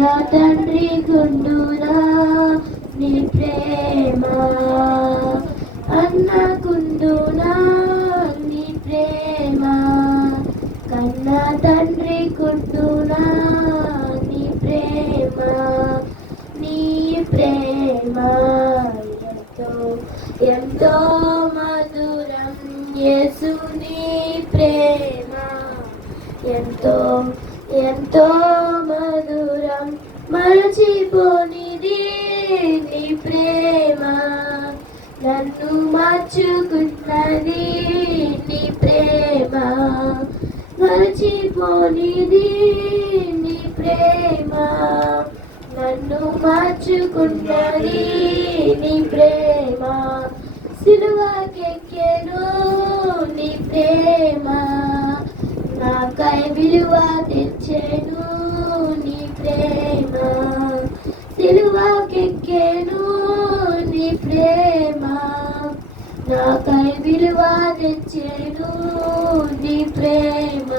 కన్నా తండ్రి గుండురా నీ ప్రేమ అన్నకుండునా నీ ప్రేమ కన్న తండ్రి గుండునా? నీ ప్రేమ నీ ప్రేమ ఎంతో ఎంతో మధురం యేసు నీ ప్రేమ ఎంతో ఎంతో పోనిది నీ ప్రేమ. నన్ను మార్చుకున్నది నీ ప్రేమ. మరచిపోనిది నీ ప్రేమ. నన్ను మార్చుకున్నది నీ ప్రేమ. సిలువకెక్కెను నీ ప్రేమ. నాకై విలువ తెచ్చెను సిలువకెక్కెను నీ ప్రేమ. నాకై విలువ తెచ్చేను నీ ప్రేమ.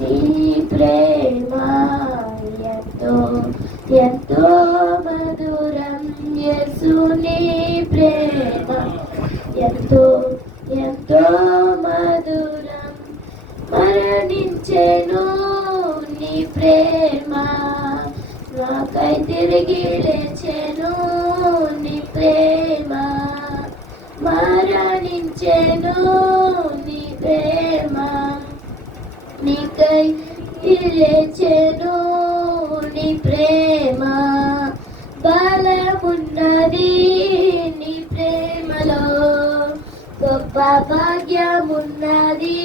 నీ ప్రేమ ఎంతో ఎంతో మధురం. యేసు నీ ప్రేమ. ఎంతో ఎంతో మధురం. మరణించేను నీ ప్రేమ. నాకై తిరిగి లేచెను నీ ప్రేమ మరణించెను నీ ప్రేమ నీకై లేచెను నీ ప్రేమ బలమున్నది నీ ప్రేమలో గొప్ప భాగ్యమున్నది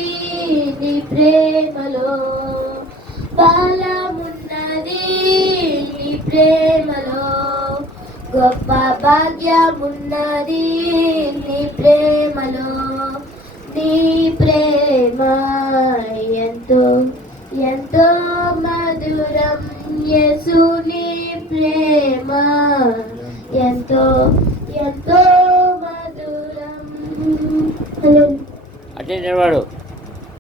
నీ ప్రేమలో ప్రేమలో గొప్ప భాగ్యమున్నది నీ ప్రేమలో. నీ ప్రేమ ఎంతో ఎంతో మధురం. యేసు నీ ప్రేమ ఎంతో ఎంతో మధురం. అటే వాడు